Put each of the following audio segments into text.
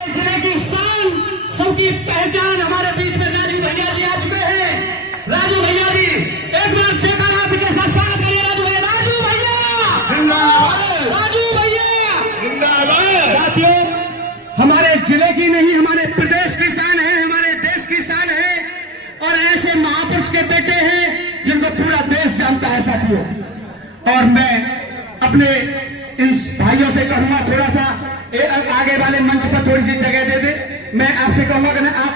जिले की शान, सबकी पहचान हमारे बीच में राजू भैया जी आ चुके हैं। राजू भैया जी, एक बार जयकार के साथ स्वागत करिए। राजू भैया, राजू भैया जिंदाबाद। साथियों, हमारे जिले की नहीं, हमारे प्रदेश की शान है, हमारे देश की शान है और ऐसे महापुरुष के बेटे हैं जिनको पूरा देश जानता है। साथियों, और मैं अपने इन भाइयों से कहूंगा थोड़ा सा आगे वाले मंच पर थोड़ी सी जगह दे दे। मैं आपसे कहूंगा कि आप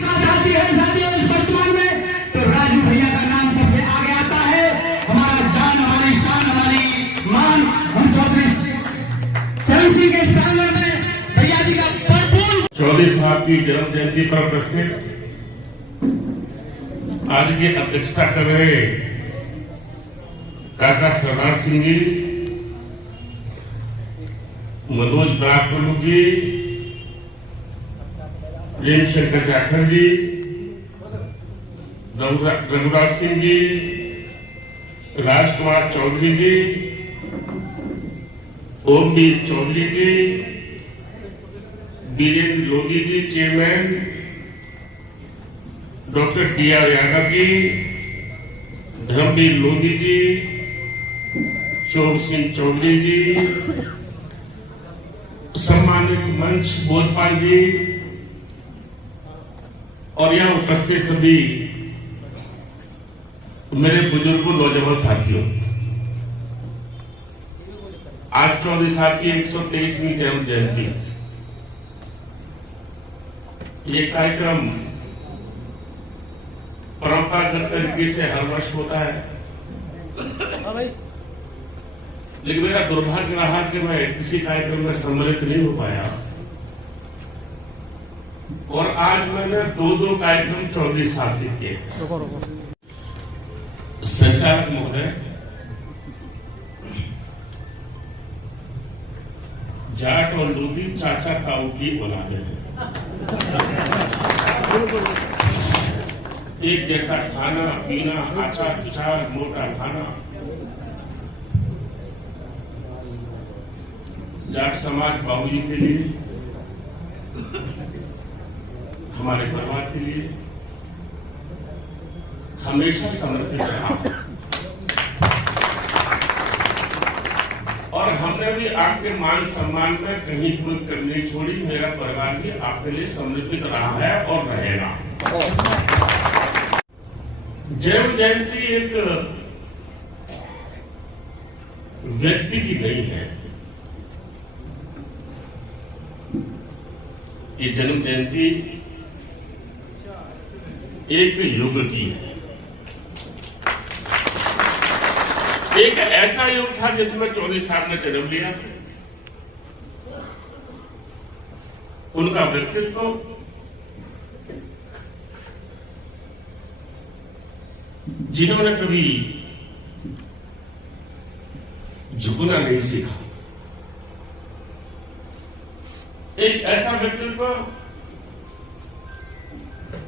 बात आती है साथियों इस वर्तमान में, तो राजू भैया का नाम सबसे आगे आता है। हमारा जान, हमारी शान, हमारी मान, हम चौधरी चरण सिंह के प्रांगण में भैया जी का भरपूर 24 की जन्म जयंती पर उपस्थित आज की अध्यक्षता कर रहे काका सरदार सिंह जी, मनोज ब्राह्मण जी, प्रेम शंकर जाखड़ जी, रघुराज सिंह जी, राजकुमार चौधरी जी, ओमवीर चौधरी जी, वीरेंद्र लोधी जी chairman, doctor TR. Yadav ji, Dharmveer Lodhi जी, चोर सिंह चौधरी जी, सम्मानित मंच बोधपाल जी और यहां उपस्थित सभी मेरे बुजुर्गों, नौजवान साथियों, आज 24 साल की 123वीं जन्म जयंती। ये कार्यक्रम परंपरागत तरीके से हर वर्ष होता है, लेकिन मेरा दुर्भाग्य रहा कि मैं किसी कार्यक्रम में सम्मिलित नहीं हो पाया और आज मैंने दो कार्यक्रम 24 साल के किए। संचालक महोदय, जाट और लोधी चाचा ताऊ की औलादे हैं। एक जैसा खाना पीना, आचार विचार, मोटा खाना। जाट समाज बाबूजी के लिए, हमारे परिवार के लिए हमेशा समर्पित रहा और हमने भी आपके मान सम्मान में कहीं कोई कमी नहीं छोड़ी। मेरा परिवार भी आपके लिए समर्पित रहा है और रहेगा। जन्म जयंती एक व्यक्ति की नहीं है, ये जन्म जयंती एक युग की है। एक ऐसा युग था जिसमें 24 साल ने जन्म लिया। उनका व्यक्तित्व जिन्होंने कभी झुकना नहीं सीखा, एक ऐसा व्यक्तित्व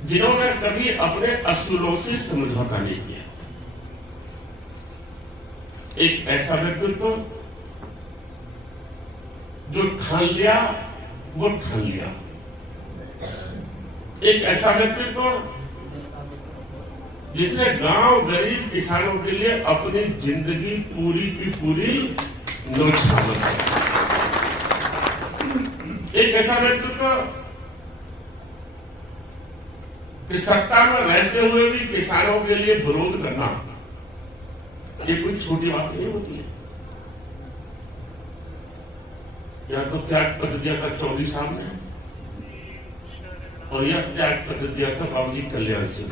जिन्होंने कभी अपने असूलों से समझौता नहीं किया, एक ऐसा व्यक्तित्व जो ठान लिया वो ठान लिया, एक ऐसा व्यक्तित्व जिसने गांव गरीब किसानों के लिए अपनी जिंदगी पूरी की पूरी न्यौछावर की, एक ऐसा व्यक्तित्व कि सत्ता में रहते हुए भी किसानों के लिए विरोध करना ये कोई छोटी बात नहीं होती है। या तो त्याग पत्र दिया था 24 साल में और यह त्याग पत्र दिया था बाबूजी कल्याण सिंह।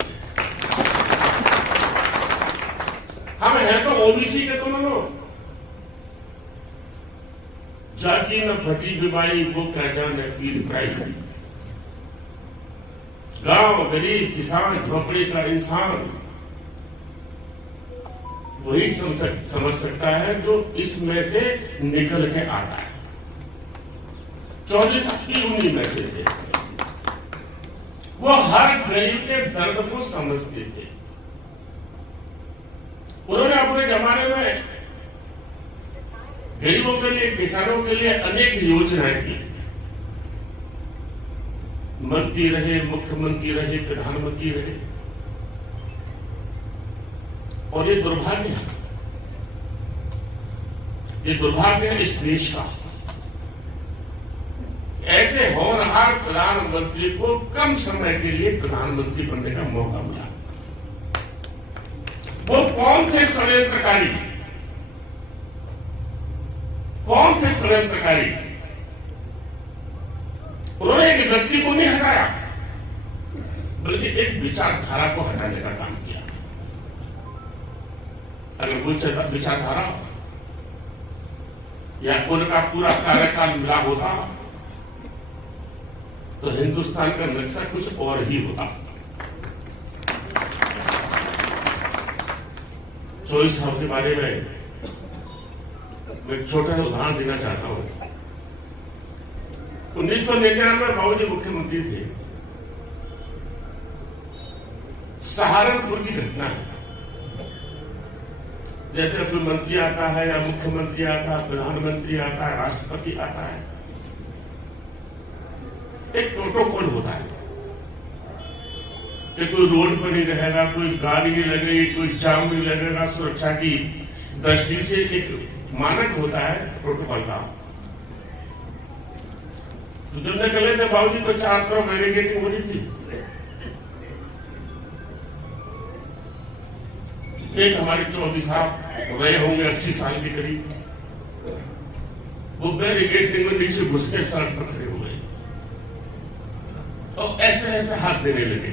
हम हैं तो ओबीसी के दोनों लोग, जाति न भटी बिबाई वो क्या जाने पीर प्राई। गांव गरीब किसान झोपड़ी का इंसान वही समझ सकता है जो इसमें से निकल के आता है। 24 की उम्र में से थे, वो हर गरीब के दर्द को समझते थे। उन्होंने अपने जमाने में गरीबों के लिए, किसानों के लिए अनेक योजनाएं की। मंत्री रहे, मुख्यमंत्री रहे, प्रधानमंत्री रहे, और ये दुर्भाग्य है, ये दुर्भाग्य है इस देश का। ऐसे होनहार प्रधानमंत्री को कम समय के लिए प्रधानमंत्री बनने का मौका मिला। वो कौन थे षड्यंत्रकारी? कौन थे षड्यंत्रकारी? उन्होंने एक व्यक्ति को नहीं हटाया, बल्कि एक विचारधारा को हटाने का काम किया। अगर वो विचारधारा या उनका पूरा कार्यकाल मिला होता तो हिंदुस्तान का नक्शा कुछ और ही होता। 24 साल के बारे में मैं छोटा सा उदाहरण देना चाहता हूं। 1999 में बाबूजी मुख्यमंत्री थे। सहारनपुर की घटना है। जैसे कोई मंत्री आता है या मुख्यमंत्री आता है, प्रधानमंत्री आता है, राष्ट्रपति आता है, एक प्रोटोकॉल होता है कि कोई रोड पर नहीं रहेगा, कोई गाड़ी नहीं लगेगी, कोई जाम नहीं लगेगा। सुरक्षा की दृष्टि से एक मानक होता है प्रोटोकॉल का। तो जब निकले थे बाबूजी तो चारों तरफ बैरिकेडिंग हो रही थी। एक हमारे चौधरी साहब रहे होंगे 80 साल के करीब, वो बैरिकेडिंग में नीचे घुस के सड़क पर खड़े हो गए और ऐसे ऐसे हाथ देने लगे।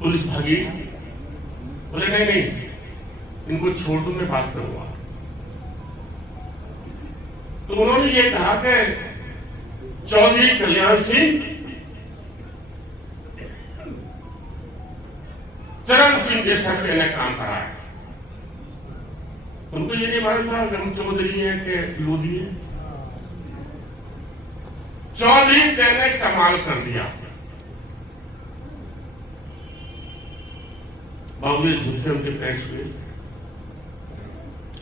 पुलिस भागी, बोले नहीं नहीं, इनको छोड़ दो, मैं बात करूंगा। तो उन्होंने ये कहा कि चौधरी कल्याण सिंह चरण सिंह जैसा कहने काम करा है। उनको ये नहीं मालूम था कि हम चौधरी हैं कि लोधी है। चौधरी कहने कमाल कर दिया। बाबू ने झुके उनके पैर छुए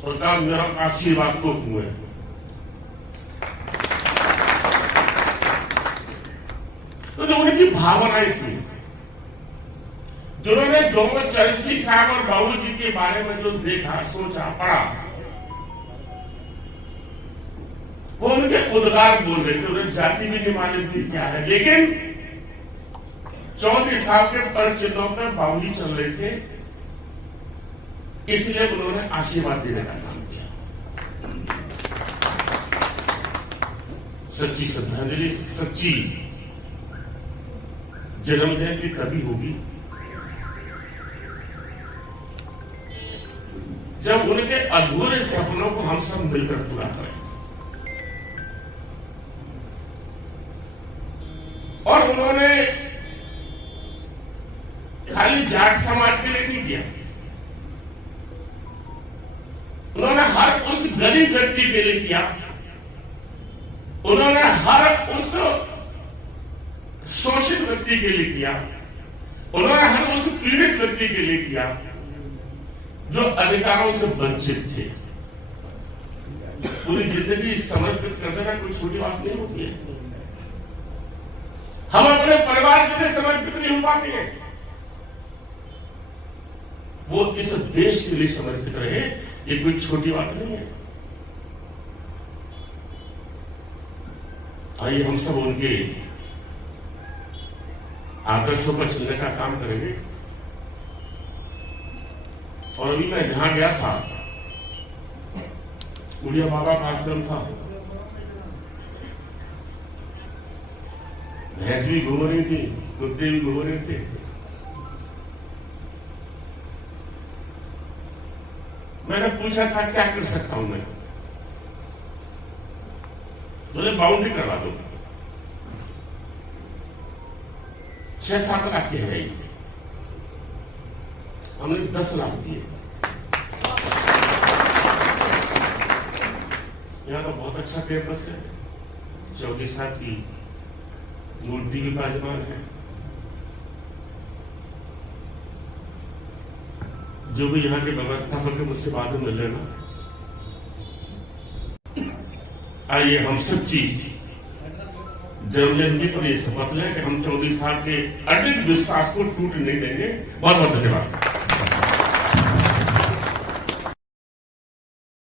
और कहा मेरा आशीर्वाद तो हुए। तो जो उनकी भावनाएं थी, जिन्होंने दोनों चरण सिंह साहब और बाबू जी के बारे में जो देखा, सोचा, पढ़ा, वो उनके उद्गार बोल रहे थे। उन्हें जाति भी नहीं मालूम थी क्या है, लेकिन चौधरी साहब के पर चिन्हों पर बाबूजी चल रहे थे, इसलिए उन्होंने आशीर्वाद देने का काम किया। सच्ची श्रद्धांजलि, सच्ची जन्म जयंती तभी होगी जब उनके अधूरे सपनों को हम सब मिलकर पूरा करें। और उन्होंने खाली जाट समाज के लिए नहीं किया, उन्होंने हर उस गरीब व्यक्ति के लिए किया, उन्होंने हर उस शोषित व्यक्ति के लिए किया, उन्होंने हर उस पीड़ित व्यक्ति के लिए किया जो अधिकारों से वंचित थे। पूरी जिंदगी समर्पित कर देना कोई छोटी बात नहीं होती है। हम अपने परिवार के लिए समर्पित नहीं हो पाते हैं, वो इस देश के लिए समर्पित रहे, ये कोई छोटी बात नहीं है। आइए हम सब उनके आदर्शों पर चलने का काम करेंगे। और अभी मैं जहां गया था, बुढ़िया बाबा का आश्रम था, भैंस भी घूम रही थी, कुत्ते भी घूम रहे थे। मैंने पूछा था क्या कर सकता हूं मैं? बोले बाउंड्री करवा दो। 6-7 लाख के है, हमने 10 लाख दिए। यहाँ तो बहुत अच्छा कैंपस है, चौधरी साहब की मूर्ति भी विराजमान है। जो भी यहाँ के व्यवस्थापक है मुझसे बाद में मिल लेना। आइए हम सच्ची जन्मजयंती पर ये शपथ लें कि हम 24 साल के अटूट विश्वास को टूट नहीं देंगे। बहुत बहुत धन्यवाद।